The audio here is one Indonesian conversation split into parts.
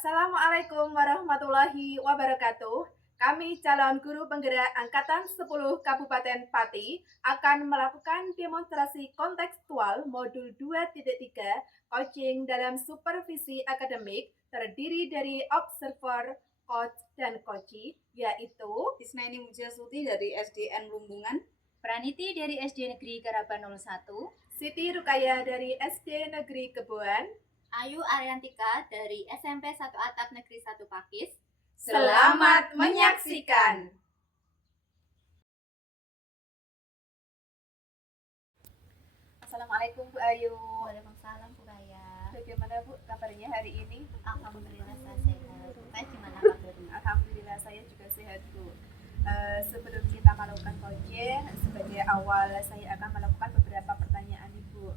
Assalamualaikum warahmatullahi wabarakatuh. Kami calon guru penggerak Angkatan 10 Kabupaten Pati akan melakukan demonstrasi kontekstual modul 2.3 coaching dalam supervisi akademik terdiri dari observer, coach, dan coachee, yaitu Isnaini Mujiasuti dari SDN Lumbungan, Praniti dari SD Negeri Garaban 01, Siti Rukaya dari SD Negeri Keboan, Ayu Ariantika dari SMP 1 Atap Negeri 1 Pakis. Selamat menyaksikan. Assalamualaikum Bu Ayu. Waalaikumsalam Bu Raya. Bagaimana Bu kabarnya hari ini? Alhamdulillah saya sehat. Saya gimana kabarnya? Alhamdulillah saya juga sehat Bu. Sebelum kita melakukan coaching, sebagai awal saya akan melakukan beberapa pertanyaan Ibu.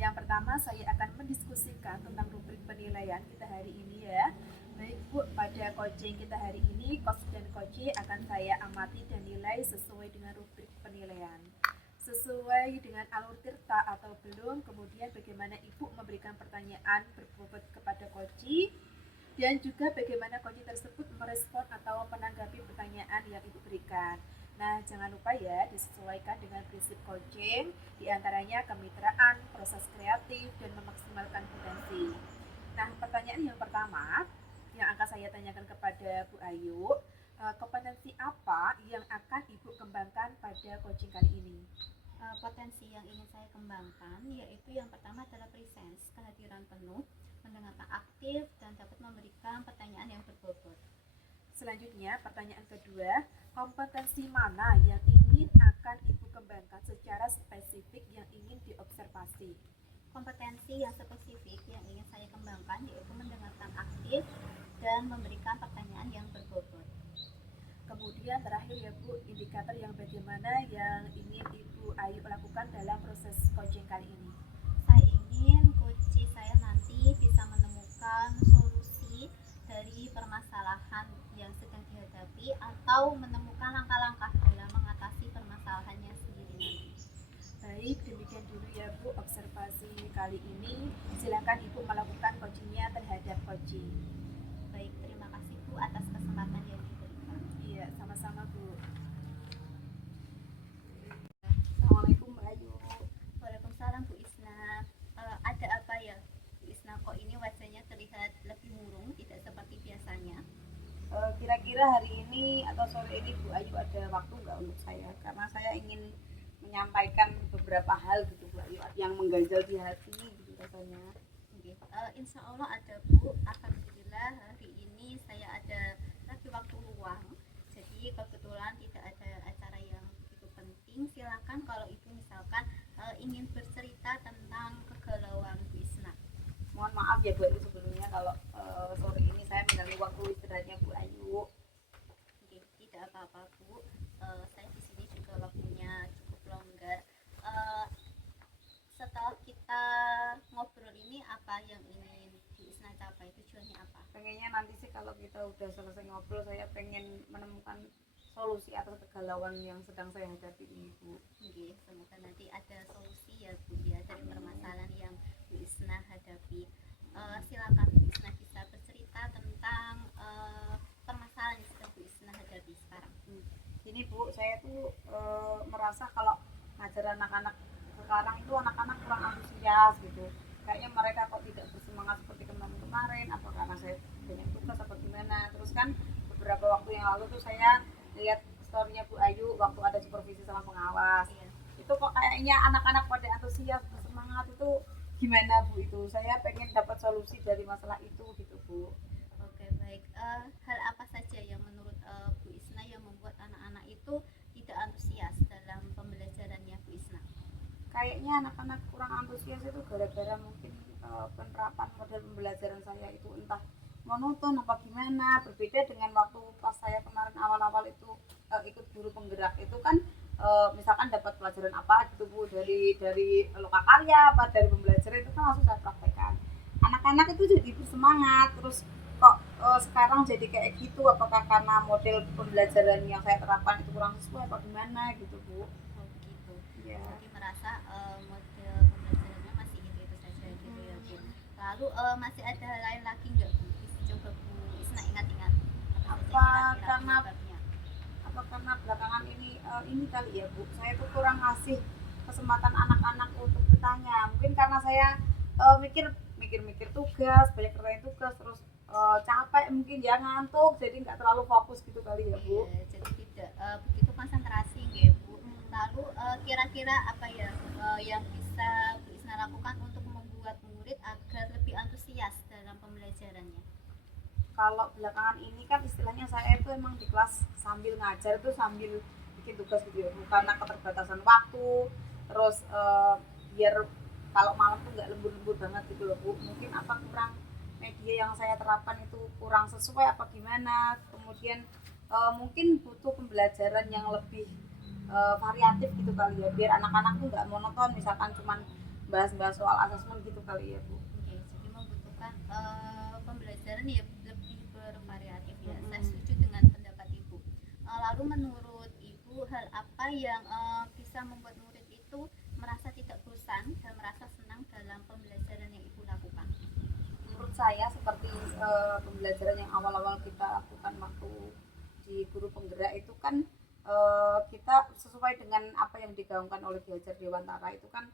Yang pertama saya akan mendiskusikan tentang rubrik penilaian kita hari ini ya. Baik Bu, pada coaching kita hari ini, coach dan coachee akan saya amati dan nilai sesuai dengan rubrik penilaian. Sesuai dengan alur tirta atau belum, kemudian bagaimana Ibu memberikan pertanyaan berbobot kepada coachee, dan juga bagaimana coachee tersebut merespon atau menanggapi pertanyaan yang Ibu berikan. Nah, jangan lupa ya, disesuaikan dengan prinsip coaching, diantaranya kemitraan, proses kreatif, dan memaksimalkan potensi. Nah, pertanyaan yang pertama yang akan saya tanyakan kepada Bu Ayu, kompetensi apa yang akan Ibu kembangkan pada coaching kali ini? Potensi yang ingin saya kembangkan yaitu yang pertama adalah presence, kehadiran penuh, mendengarkan aktif, dan dapat memberikan pertanyaan yang berbobot. Selanjutnya, pertanyaan kedua, kompetensi mana yang ingin akan Ibu kembangkan secara spesifik yang ingin diobservasi? Kompetensi yang spesifik yang ingin saya kembangkan yaitu mendengarkan aktif dan memberikan pertanyaan yang berbobot. Kemudian terakhir ya Bu, indikator yang bagaimana yang ingin Ibu Ayu lakukan dalam proses coaching kali ini? Saya ingin coaching saya nanti bisa menemukan solusi dari permasalahan yang sedang dihadapi atau menemukan langkah-langkah dalam mengatasi permasalahannya sendiri nanti. Baik, demikian dulu ya Bu observasi kali ini. Silakan Ibu melakukan coachingnya terhadap coaching. Baik, terima kasih Bu atas kesempatan yang diberikan. Iya, sama-sama Bu. Assalamualaikum Mbak Ayu. Waalaikumsalam Bu Isna. Ada apa ya Bu Isna, kok ini wajahnya terlihat lebih murung, tidak seperti biasanya? Kira-kira hari ini atau sore ini Bu Ayu ada waktu nggak untuk saya? Karena saya ingin menyampaikan beberapa hal gitu Bu Ayu yang mengganjal di hati gitu rasanya. Okay. Insya Allah ada Bu. Alhamdulillah hari ini saya ada lagi waktu luang. Jadi kebetulan tidak ada acara yang begitu penting. Silakan kalau Ibu misalkan ingin bercerita tentang kegalauan Bu Isna. Mohon maaf ya Bu Ayu sebelumnya kalau sore ini saya mengganggu waktu istirahatnya Bu Ayu. Okay. Tidak apa-apa Bu. Saya di sini juga waktunya cukup longgar. Setelah kita ngobrol ini, apa yang ingin Bu Isna capai? Tujuannya apa? Pengennya nanti sih kalau kita udah selesai ngobrol, saya pengen menemukan solusi atas kegalauan yang sedang saya hadapi ini Bu. Oke, semoga nanti ada solusi ya Bu ya dari permasalahan yang Bu Isna hadapi. Silakan Bu Isna bisa bercerita tentang permasalahan yang sedang Bu Isna hadapi sekarang. Ini Bu, saya tuh merasa kalau ngajar anak-anak sekarang itu anak-anak kurang antusias gitu. Kayaknya mereka kok tidak bersemangat seperti kemarin, apa karena saya banyak tugas apa gimana. Terus kan beberapa waktu yang lalu tuh saya lihat storynya Bu Ayu waktu ada supervisi sama pengawas. Iya. Itu kok kayaknya anak-anak pada antusias, bersemangat, itu gimana Bu itu? Saya pengen dapat solusi dari masalah itu gitu Bu. Oke, baik. Hal apa saja yang menurut Bu Isna yang membuat anak-anak itu tidak antusias dalam pembelajarannya Bu Isna? Kayaknya anak-anak kurang antusias itu gara-gara mungkin penerapan model pembelajaran saya itu entah monoton apa gimana, berbeda dengan waktu pas saya kemarin awal-awal itu ikut guru penggerak itu kan misalkan dapat pelajaran apa gitu Bu, dari lokakarya apa dari pembelajaran itu kan langsung saya praktekkan. Anak-anak itu jadi bersemangat. Terus kok sekarang jadi kayak gitu, apakah karena model pembelajaran yang saya terapkan itu kurang sesuai apa gimana gitu Bu? Oh gitu. Ya. Jadi merasa model pembelajarannya masih itu saja gitu ya Bu. Lalu masih ada hal lain lagi nggak Bu? Bisa coba Bu apa kira-kira karena penyebabnya? belakangan ini kali ya Bu, saya tuh kurang ngasih kesempatan anak-anak untuk bertanya. Mungkin karena saya mikir tugas, banyak kerjain tugas, terus capek mungkin ya, ngantuk, jadi nggak terlalu fokus gitu kali ya Bu. Iya, jadi tidak begitu konsentrasi nggih Bu. Lalu kira-kira apa ya yang bisa Bu Isna lakukan untuk membuat murid agar lebih antusias dalam pembelajarannya? Kalau belakangan ini kan istilahnya saya itu emang di kelas sambil ngajar itu sambil bikin tugas gitu ya Bu, karena keterbatasan waktu, terus biar kalau malam tuh nggak lembur-lembur banget gitu loh Bu. Mungkin apa kurang media yang saya terapkan itu kurang sesuai apa gimana, kemudian mungkin butuh pembelajaran yang lebih variatif gitu kali ya, biar anak-anak tuh nggak monoton misalkan cuman bahas-bahas soal asesmen gitu kali ya Bu. Oke, jadi membutuhkan pembelajaran ya lebih bervariatif ya. Saya setuju dengan pendapat Ibu. Lalu menurut Ibu hal apa yang bisa membuat murid itu merasa tidak bosan dan merasa senang dalam pembelajaran yang Ibu lakukan? Menurut saya seperti pembelajaran yang awal-awal kita lakukan waktu di guru penggerak itu kan kita sesuai dengan apa yang digaungkan oleh Belajar Dewantara itu kan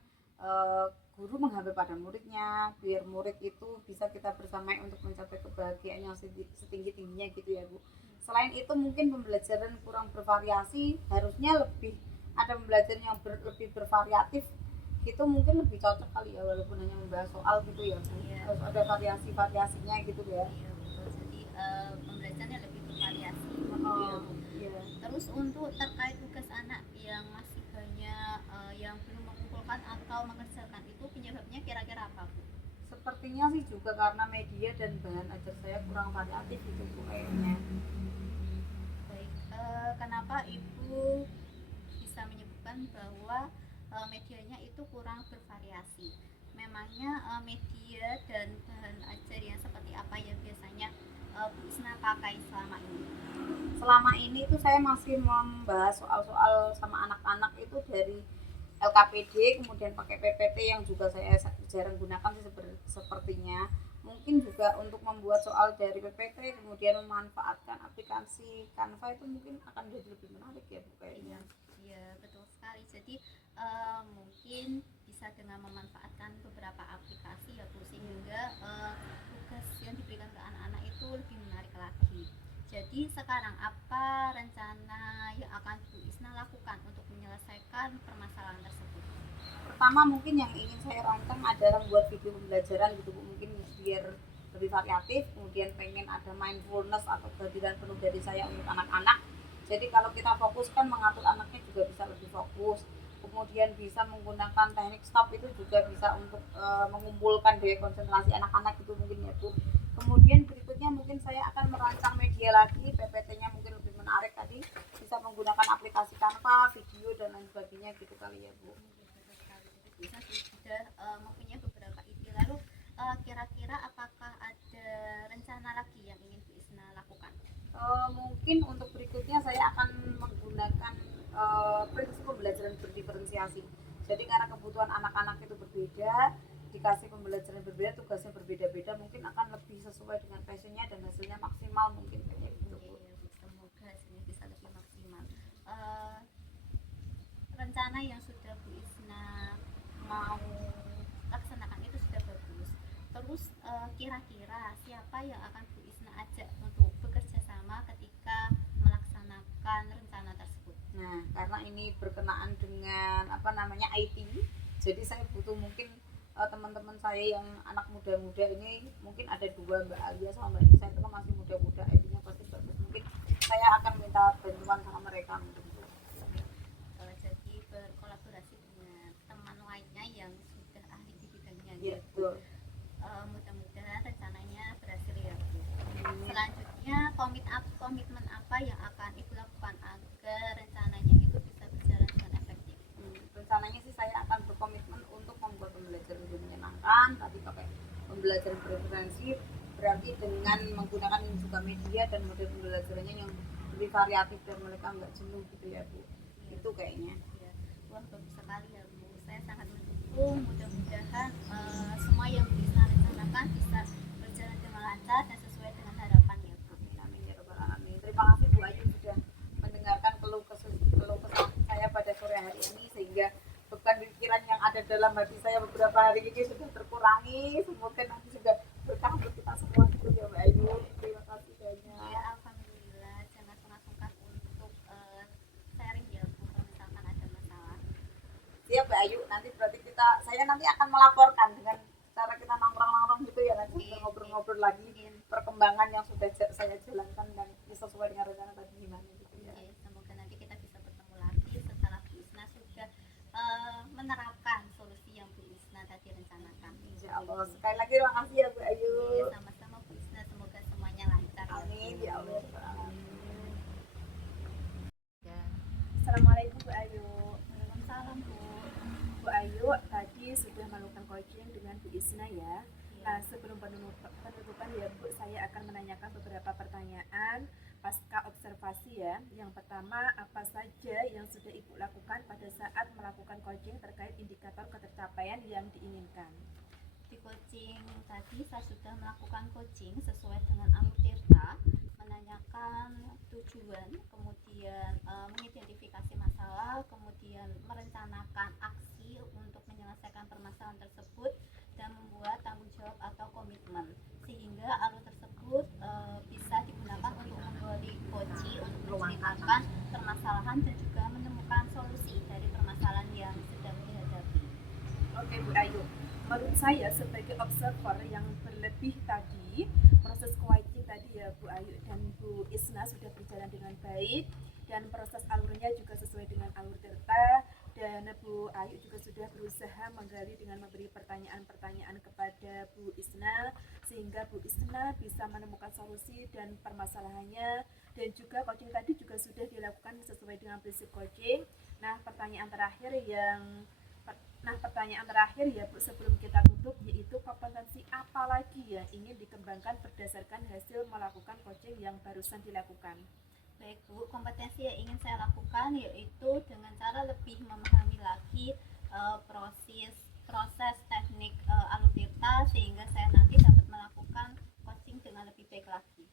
guru menghambat pada muridnya, biar murid itu bisa kita bersamai untuk mencapai kebahagiaan yang setinggi-tingginya gitu ya Bu. Selain itu mungkin pembelajaran kurang bervariasi, harusnya lebih ada pembelajaran yang lebih bervariatif gitu, mungkin lebih cocok kali ya, walaupun hanya membahas soal gitu ya Bu. Iya. Harus ada variasinya gitu ya. Iya betul. Jadi pembelajarannya lebih bervariasi. Gitu ya, Bu. Iya. Terus untuk terkait tugas anak yang masih banyak yang belum mengumpulkan atau mengerjakan itu penyebabnya kira-kira apa Bu? Sepertinya sih juga karena media dan bahan ajar saya kurang variatif gitu Bu kayaknya. Baik, kenapa Ibu bisa menyebutkan bahwa medianya itu kurang bervariasi? Memangnya media dan bahan ajar yang seperti apa yang biasanya Bu Isna pakai selama ini? Selama ini tuh saya masih membahas soal-soal sama anak-anak itu dari LKPD, kemudian pakai PPT yang juga saya jarang gunakan sih sepertinya. Mungkin juga untuk membuat soal dari PPT, kemudian memanfaatkan aplikasi Canva itu mungkin akan jadi lebih menarik ya Bu kayaknya. Iya betul sekali. Jadi mungkin bisa dengan memanfaatkan beberapa aplikasi ya Bu, sehingga tugas yang diberikan ke anak-anak itu lebih menarik lagi. Jadi sekarang apa rencana yang akan Bu Isna lakukan untuk menyelesaikan permasalahan tersebut? Pertama mungkin yang ingin saya rancang adalah membuat video pembelajaran gitu Bu, mungkin biar lebih variatif. Kemudian pengen ada mindfulness atau kehadiran penuh dari saya untuk anak-anak, jadi kalau kita fokuskan mengatur anaknya juga bisa lebih fokus. Kemudian bisa menggunakan teknik stop itu juga bisa untuk mengumpulkan daya konsentrasi anak-anak itu mungkin ya Bu. Kemudian berikutnya mungkin saya akan merancang media lagi, PPT-nya mungkin lebih menarik tadi, bisa menggunakan aplikasi Canva, video dan lain sebagainya gitu kali ya Bu. Bisa sudah mempunyai beberapa ide. Lalu kira-kira apakah ada rencana lagi yang ingin Bu Isna lakukan? Mungkin untuk berikutnya saya akan menggunakan prinsip pembelajaran berdiferensiasi. Jadi karena kebutuhan anak-anak itu berbeda, dikasih pembelajaran berbeda, tugasnya berbeda-beda, mungkin akan lebih sesuai dengan passionnya dan hasilnya maksimal mungkin kayak gitu. Semoga hasilnya bisa lebih maksimal. Rencana yang sudah Bu Isna mau laksanakan itu sudah bagus. Terus kira-kira siapa yang akan Bu Isna ajak untuk bekerja sama ketika melaksanakan rencana tersebut? Nah, karena ini berkenaan dengan IT, jadi saya butuh mungkin teman-teman saya yang anak muda-muda ini, mungkin ada dua, Mbak Alia sama Mbak Nisa, itu kan masih muda-muda, IT-nya pasti bagus. Mungkin saya akan minta bantuan sama mereka untuk itu. Jadi berkolaborasi dengan teman lainnya yang sudah ahli di bidangnya. Iya, betul. Mudah-mudahan rencananya berhasil ya Bu. Selanjutnya komitmen apa yang akan Ibu lakukan agar rencananya itu bisa berjalan dengan efektif? Rencananya sih saya akan berkomitmen untuk membuat pembelajaran lebih menyenangkan, tapi pakai pembelajaran berreferensi, berarti dengan menggunakan juga media dan model pembelajarannya yang lebih variatif dan mereka nggak jenuh gitu ya Bu. Itu kayaknya. Ya. Wah bagus sekali ya Bu. Saya sangat mendukung. Mudah-mudahan semua yang Bu Isna rencanakan bisa berjalan dengan lancar dan sesuai dengan harapan ya Bu. Amin amin ya rabbal alamin. Terima dalam hati saya beberapa hari ini sudah terkurangi. Semoga nanti juga berkah untuk kita semua gitu ya Mbak Ayu. Terima kasih banyak. Ya, alhamdulillah, jangan sungkan-sungkan untuk sharing ya Bu kalau misalkan ada masalah. Siap Mbak Ayu, nanti berarti saya nanti akan melaporkan dengan cara kita nongkrong-nongkrong gitu ya, nanti kita ngobrol-ngobrol lagi perkembangan yang sudah saya jalankan dan sesuai dengan rencana tadi gimana gitu ya. Oke, semoga nanti kita bisa bertemu lagi setelah Bu Isna sudah menerapkan solusi yang Bu Isna tadi rencanakan. Insya Allah. Sekali lagi terima kasih ya Bu Ayu. Oke, sama-sama Bu Isna, semoga semuanya lancar. Amin ya Allah. Ya. Assalamualaikum Bu Ayu. Waalaikumsalam Bu. Bu Ayu tadi sudah melakukan coaching dengan Bu Isna ya. Nah, sebelum penutupan ya Bu, saya akan menanyakan beberapa pertanyaan pasca observasi ya. Yang pertama, apa saja yang sudah Ibu lakukan pada saat melakukan coaching terkait indikator ketercapaian yang diinginkan? Di coaching tadi saya sudah melakukan coaching sesuai dengan Alur Tirta, menanyakan tujuan, kemudian mengidentifikasi masalah, kemudian merencanakan aksi untuk menyelesaikan permasalahan tersebut dan membuat tanggung jawab atau komitmen, sehingga alur tersebut bisa digunakan untuk memberi coaching untuk menceritakan permasalahan dan juga menemukan solusi dari permasalahan yang sedang dihadapi. Oke Bu Ayu, menurut saya sebagai observer yang berlebih tadi, proses coaching tadi ya Bu Ayu dan Bu Isna sudah berjalan dengan baik dan proses alurnya juga sesuai dengan alur Tirta, dan Bu Ayu juga sudah berusaha menggali dengan memberi pertanyaan-pertanyaan kepada Bu Isna sehingga Bu Isna bisa menemukan solusi dan permasalahannya, dan juga coaching tadi juga sudah dilakukan sesuai dengan prinsip coaching. Nah pertanyaan terakhir ya Bu, sebelum kita tutup, yaitu kompetensi apa lagi yang ingin dikembangkan berdasarkan hasil melakukan coaching yang barusan dilakukan? Baik Bu, kompetensi yang ingin saya lakukan yaitu dengan cara lebih memahami lagi proses teknik Alur Tirta, sehingga saya nanti dapat melakukan coaching dengan lebih baik lagi.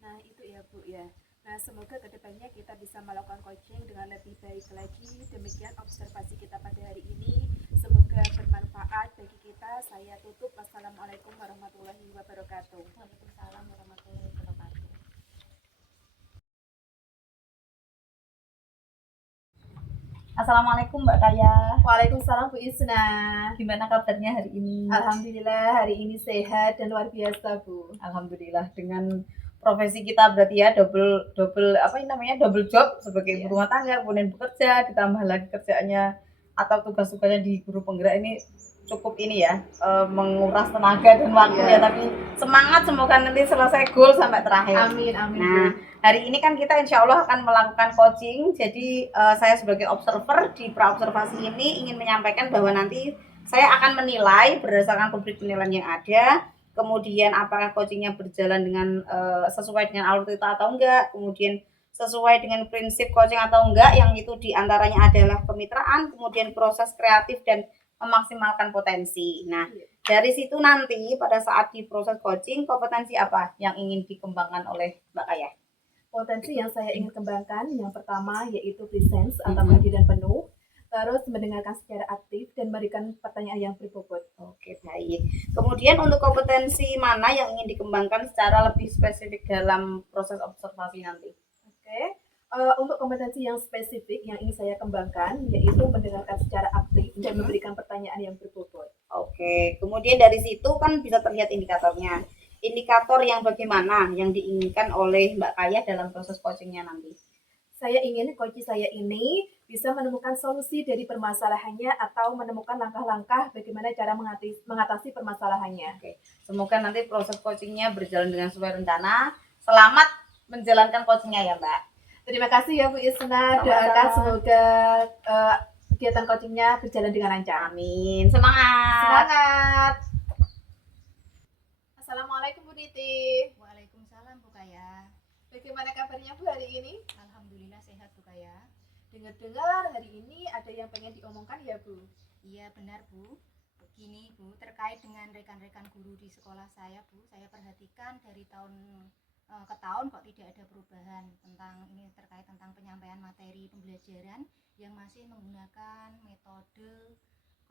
Nah itu ya Bu ya. Nah semoga kedepannya kita bisa melakukan coaching dengan lebih baik lagi. Demikian observasi kita pada hari ini. Semoga bermanfaat bagi kita. Saya tutup. Wassalamualaikum warahmatullahi wabarakatuh. Waalaikumsalam warahmatullahi wabarakatuh. Assalamualaikum Mbak Kaya. Waalaikumsalam Bu Isna. Gimana kabarnya hari ini? Alhamdulillah hari ini sehat dan luar biasa Bu. Alhamdulillah, dengan profesi kita berarti ya double double job sebagai ibu rumah tangga, kemudian bekerja, ditambah lagi kerjaannya atau tugas-tugasnya di guru penggerak ini cukup ini ya, menguras tenaga dan waktu ya, tapi semangat, semoga nanti selesai goal sampai terakhir. Amin amin. Nah, hari ini kan kita insya Allah akan melakukan coaching, jadi saya sebagai observer di pra-observasi ini ingin menyampaikan bahwa nanti saya akan menilai berdasarkan publik penilaian yang ada, kemudian apakah coachingnya berjalan dengan sesuai dengan alur Tirta atau enggak, kemudian sesuai dengan prinsip coaching atau enggak, yang itu diantaranya adalah kemitraan, kemudian proses kreatif dan memaksimalkan potensi. Nah, dari situ nanti pada saat di proses coaching, kompetensi apa yang ingin dikembangkan oleh Mbak Kaya? Potensi yang saya ingin kembangkan yang pertama yaitu presence atau kehadiran penuh, terus mendengarkan secara aktif dan memberikan pertanyaan yang berbobot. Oke, baik. Kemudian untuk kompetensi mana yang ingin dikembangkan secara lebih spesifik dalam proses observasi nanti? Oke. Untuk kompetensi yang spesifik yang ingin saya kembangkan yaitu mendengarkan secara aktif dan memberikan pertanyaan yang berbobot. Oke, kemudian dari situ kan bisa terlihat indikatornya. Indikator yang bagaimana yang diinginkan oleh Mbak Kaya dalam proses coachingnya nanti? Saya ingin coach saya ini bisa menemukan solusi dari permasalahannya atau menemukan langkah-langkah bagaimana cara mengatasi permasalahannya. Oke, semoga nanti proses coachingnya berjalan dengan sesuai rencana. Selamat menjalankan coachingnya ya Mbak. Terima kasih ya Bu Isna. Doakan semoga kegiatan coachingnya berjalan dengan lancar. Amin. Semangat. Semangat. Assalamualaikum Bu Niti. Waalaikumsalam Bu Kaya. Bagaimana kabarnya Bu hari ini? Alhamdulillah sehat Bu Kaya. Dengar-dengar hari ini ada yang pengen diomongkan ya Bu? Iya benar Bu. Begini Bu, terkait dengan rekan-rekan guru di sekolah saya Bu, saya perhatikan dari tahun ke tahun kok tidak ada perubahan terkait tentang penyampaian materi pembelajaran yang masih menggunakan metode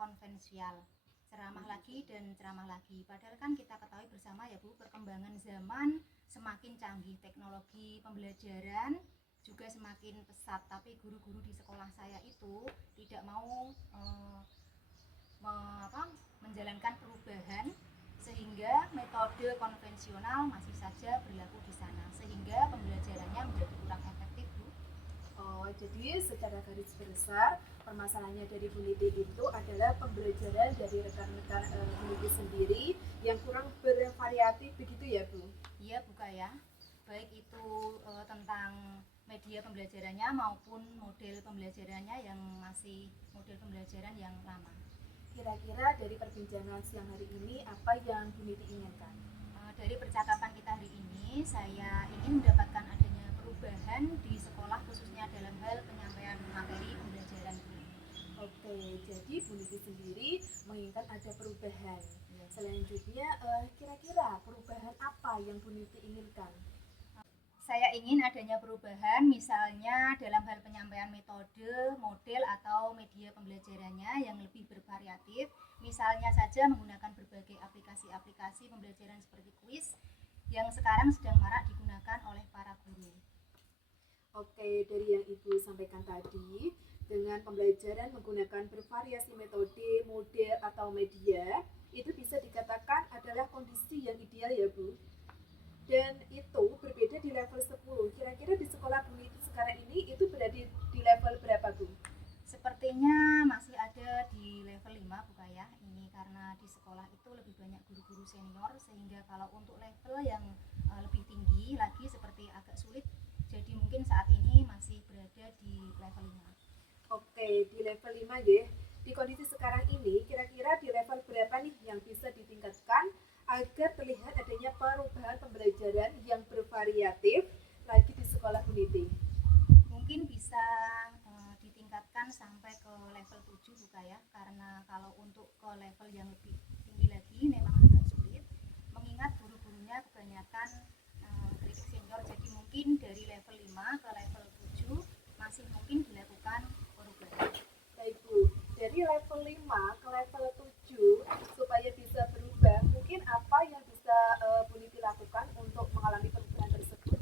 konvensional, ceramah lagi dan ceramah lagi. Padahal kan kita ketahui bersama ya Bu, perkembangan zaman semakin canggih, teknologi pembelajaran juga semakin pesat, tapi guru-guru di sekolah saya itu tidak mau menjalankan perubahan, sehingga metode konvensional masih saja berlaku di sana, sehingga pembelajarannya menjadi kurang efektif Bu. Oh, jadi secara garis besar permasalahannya dari Bu Niti itu adalah pembelajaran dari rekan-rekan Bu Niti sendiri yang kurang bervariatif begitu ya Bu? Iya Bu ya, baik itu tentang media pembelajarannya maupun model pembelajarannya yang masih model pembelajaran yang lama. Kira-kira dari perbincangan siang hari ini apa yang Bu Niti inginkan? Dari percakapan kita hari ini, saya ingin mendapatkan adanya perubahan di sekolah khususnya dalam hal penyampaian materi pembelajaran. Oke, jadi Bu Niti sendiri menginginkan ada perubahan. Ya. Selanjutnya, kira-kira perubahan apa yang Bu Niti inginkan? Saya ingin adanya perubahan, misalnya dalam hal penyampaian metode, model, atau media pembelajarannya yang lebih bervariatif. Misalnya saja menggunakan berbagai aplikasi-aplikasi pembelajaran seperti kuis yang sekarang sedang marak digunakan oleh para guru. Oke, dari yang Ibu sampaikan tadi, dengan pembelajaran menggunakan bervariasi metode, model, atau media, itu bisa dikatakan adalah kondisi yang ideal ya Bu. Dan itu berbeda di level 10. Kira-kira di sekolah Bu Niti sekarang ini itu berada di level berapa Bu? Sepertinya masih ada di level 5 Bu ya. Ini karena di sekolah itu lebih banyak guru-guru senior, sehingga kalau untuk level yang lebih tinggi lagi seperti agak sulit. Jadi mungkin saat ini masih berada di level 5. Oke, di level 5 ya. Di kondisi sekarang ini, kira-kira di level berapa nih yang bisa ditingkatkan agar terlihat adanya perubahan pembelajaran yang bervariatif lagi di sekolah Bu Niti? Mungkin bisa ditingkatkan sampai ke level 7 Bu ya, karena kalau untuk ke level yang lebih tinggi lagi memang agak sulit, mengingat guru-gurunya kebanyakan kritik senior. Jadi mungkin dari level 5 ke level 7 masih mungkin dilakukan perubahan. Baik Bu, dari level 5 ke level 7 supaya bisa berubah, mungkin apa yang bisa Bu Niti lakukan untuk mengalami perubahan tersebut?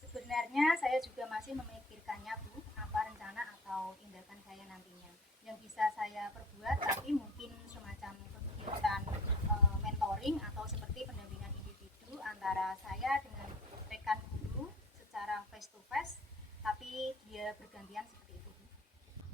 Sebenarnya saya juga masih memikirkannya Bu, apa rencana atau tindakan saya nantinya yang bisa saya perbuat, tapi mungkin semacam kegiatan mentoring atau seperti pendampingan individu antara saya dengan rekan guru secara face to face, tapi dia bergantian seperti itu.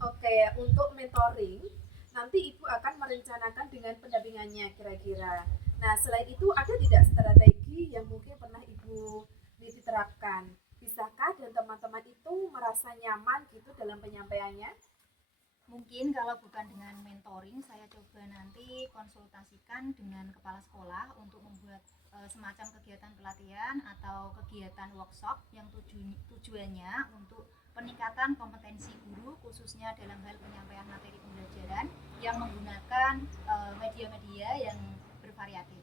Oke, untuk mentoring, nanti Ibu akan merencanakan dengan pendampingannya kira-kira. Nah, selain itu ada tidak strategi yang mungkin pernah Ibu diterapkan? Bisakah dan teman-teman itu merasa nyaman gitu dalam penyampaiannya? Mungkin kalau bukan dengan mentoring, saya coba nanti konsultasikan dengan kepala sekolah untuk membuat semacam kegiatan pelatihan atau kegiatan workshop yang tujuannya untuk peningkatan kompetensi guru khususnya dalam hal penyampaian materi pembelajaran yang menggunakan media-media yang bervariatif.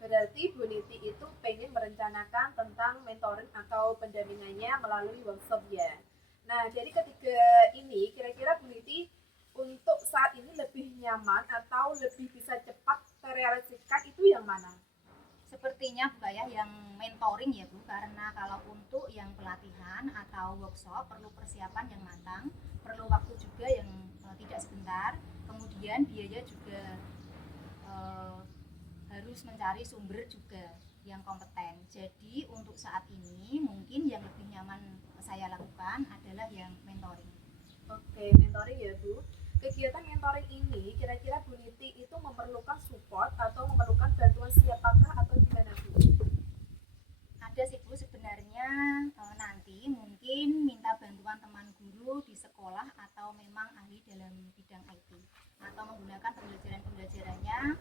Berarti Bu Niti itu pengen merencanakan tentang mentoring atau pendampingannya melalui workshop ya. Nah, jadi ketika ini kira-kira Bu Niti untuk saat ini lebih nyaman atau lebih bisa cepat terrealisasikan itu yang mana? Sepertinya Bu ya yang mentoring ya Bu, karena kalau untuk yang pelatihan atau workshop perlu persiapan yang matang, perlu waktu juga yang tidak sebentar, kemudian biaya juga harus mencari sumber juga yang kompeten. Jadi untuk saat ini mungkin yang lebih nyaman saya lakukan adalah yang mentoring. Oke, mentoring ya Bu. Kegiatan mentoring ini kira-kira Bu Niti itu memerlukan support atau memerlukan bantuan siapakah atau gimana Bu? Ada sih Bu, sebenarnya nanti mungkin minta bantuan teman guru di sekolah atau memang ahli dalam bidang IT atau menggunakan pembelajarannya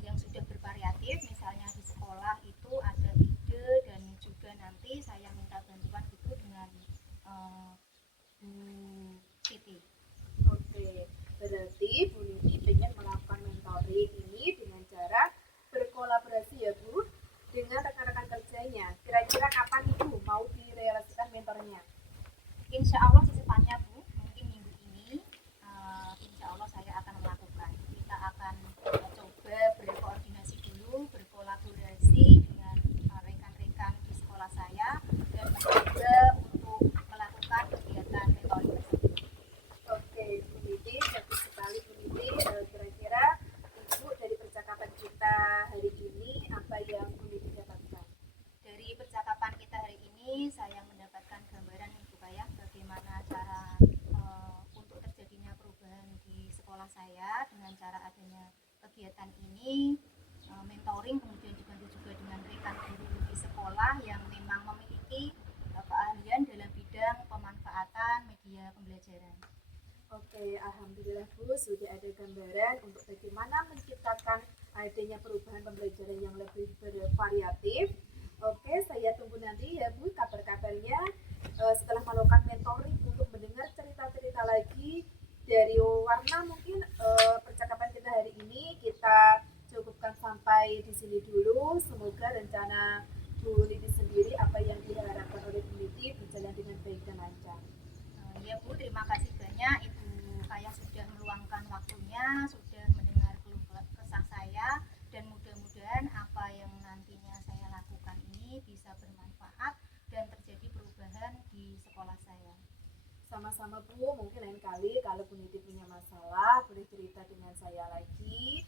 yang sudah bervariatif, misalnya di sekolah itu ada ide dan juga nanti saya minta bantuan itu dengan Bu Siti. Oke, berarti Bu Niti pengen melakukan mentoring ini dengan cara berkolaborasi yang Bu Niti dapatkan? Dari percakapan kita hari ini, saya mendapatkan gambaran Ibu Kaya bagaimana cara untuk terjadinya perubahan di sekolah saya dengan cara adanya kegiatan ini, mentoring, kemudian juga dengan rekan guru di sekolah yang memang memiliki keahlian dalam bidang pemanfaatan media pembelajaran. Oke, alhamdulillah Bu, sudah ada gambaran untuk bagaimana menciptakan adanya perubahan pembelajaran yang lebih bervariatif. Oke, saya tunggu nanti ya Bu kabar-kabarnya setelah melakukan mentoring untuk mendengar cerita-cerita lagi dari Warna. Mungkin percakapan kita hari ini kita cukupkan sampai di sini dulu. Semoga rencana Bu Niti sendiri apa yang diharapkan oleh Bu Niti berjalan dengan baik dan lancar. Ya Bu, terima kasih banyak Ibu Kaya sudah meluangkan waktunya, sudah mendengar keluh kesah saya, dan mudah-mudahan apa yang nantinya saya lakukan ini bisa bermanfaat dan terjadi perubahan di sekolah saya. Sama-sama Bu, mungkin lain kali kalau Bu Niti punya masalah boleh cerita dengan saya lagi.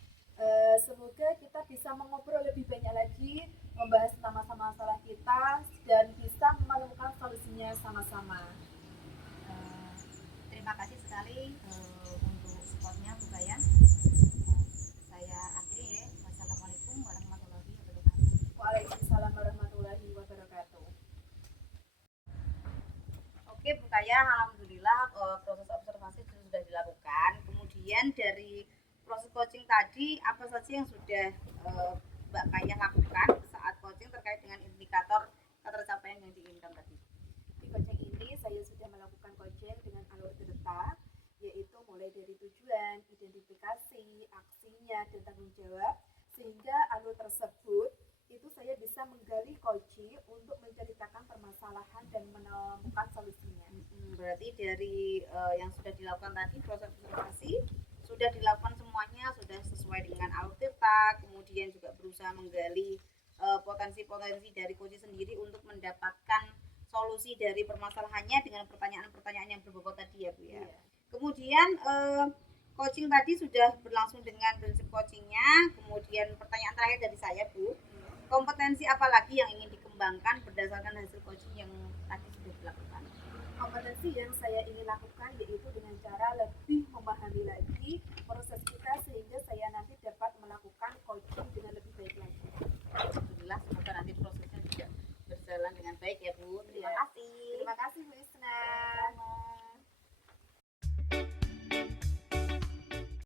Semoga kita bisa mengobrol lebih banyak lagi, membahas tentang masalah kita dan bisa menemukan solusinya sama-sama. Terima kasih sekali untuk supportnya Bu Kaya. Saya akhiri ya. Wassalamualaikum warahmatullahi wabarakatuh. Waalaikumsalam warahmatullahi wabarakatuh. Oke Bu Kaya, alhamdulillah proses observasi sudah dilakukan. Kemudian dari proses coaching tadi, apa saja yang sudah Mbak Kaya lakukan saat coaching terkait dengan indikator ketercapaian yang diinginkan tadi? Di coaching ini saya sudah melakukan coaching dengan alur cerita, yaitu mulai dari tujuan, identifikasi, aksinya, dan tanggung jawab, sehingga alur tersebut itu saya bisa menggali kunci untuk menceritakan permasalahan dan menemukan solusinya. Berarti dari yang sudah dilakukan tadi, proses observasi sudah dilakukan semuanya, sudah sesuai dengan alur cerita, kemudian juga berusaha menggali potensi-potensi dari coach sendiri untuk mendapatkan solusi dari permasalahannya dengan pertanyaan-pertanyaan yang berbobot tadi ya Bu ya. Iya. Kemudian coaching tadi sudah berlangsung dengan prinsip coachingnya. Kemudian pertanyaan terakhir dari saya Bu, kompetensi apa lagi yang ingin dikembangkan berdasarkan hasil coaching yang tadi sudah dilakukan? Kompetensi yang saya ingin lakukan yaitu dengan cara lebih memahami lagi proses kita sehingga saya nanti dapat melakukan coaching dengan lebih baik lagi. Alhamdulillah, semoga nanti prosesnya juga berjalan dengan baik ya Bu. Terima Iya. kasih. Terima kasih Bu.